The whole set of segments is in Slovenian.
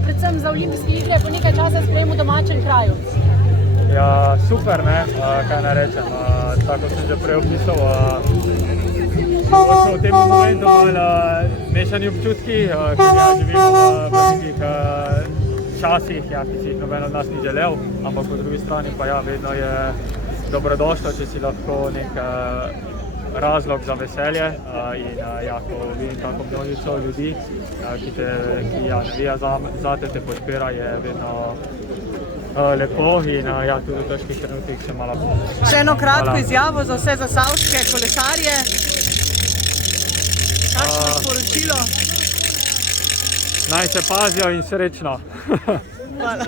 predvsem za olimpijske igre, po nekaj časa sprejem v domačem kraju? Ja, super, ne, kaj naj rečem, tako sem že prej opisal. V tem momentu malo mešani občutki, ker ja živimo v nekih časih, ki si jih noben od nas ni želel, ampak po drugi strani pa ja, vedno je dobrodošlo, če si lahko nek razlog za veselje in ja, ko vidim tako množico ljudi, ki navija zate, te podpira, je vedno lepo in ja, tudi v težkih trenutkih se malo... Še eno kratko izjavo za vse zasavske kolesarje. Kakšno sporočilo? Naj se pazijo in srečno. Hvala.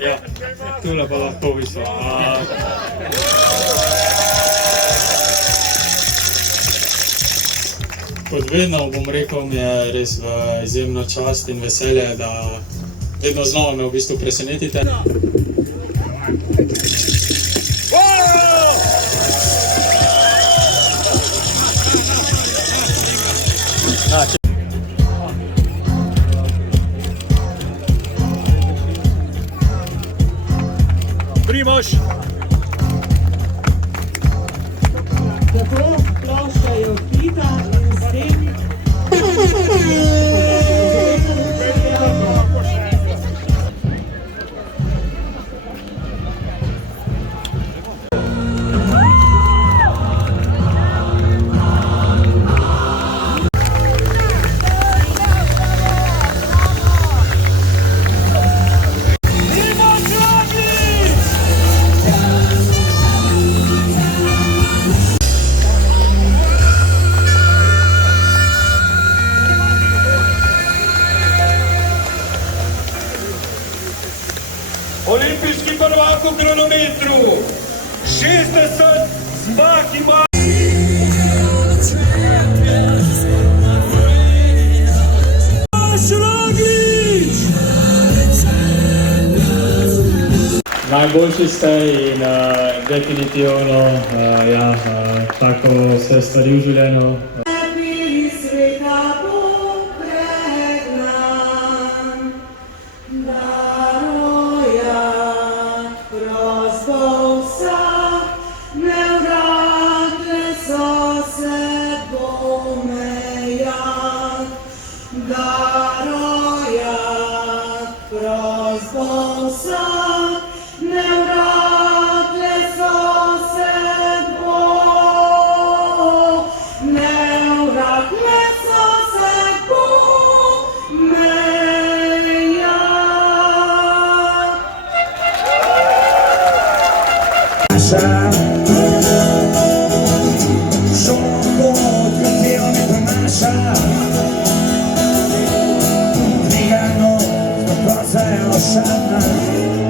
Ja, tule pa lahko vislo. Kot vedno, bom rekel, mi je res izjemno čast in veselje, da vedno znova me v bistvu presenetite. Primož! Tako ploščajo pita in s tem... Olimpijski prvak v kronometru, 60 zmag ima. Najboljši ste in definitivno, ja, tako vse stvari v življenju. Shine.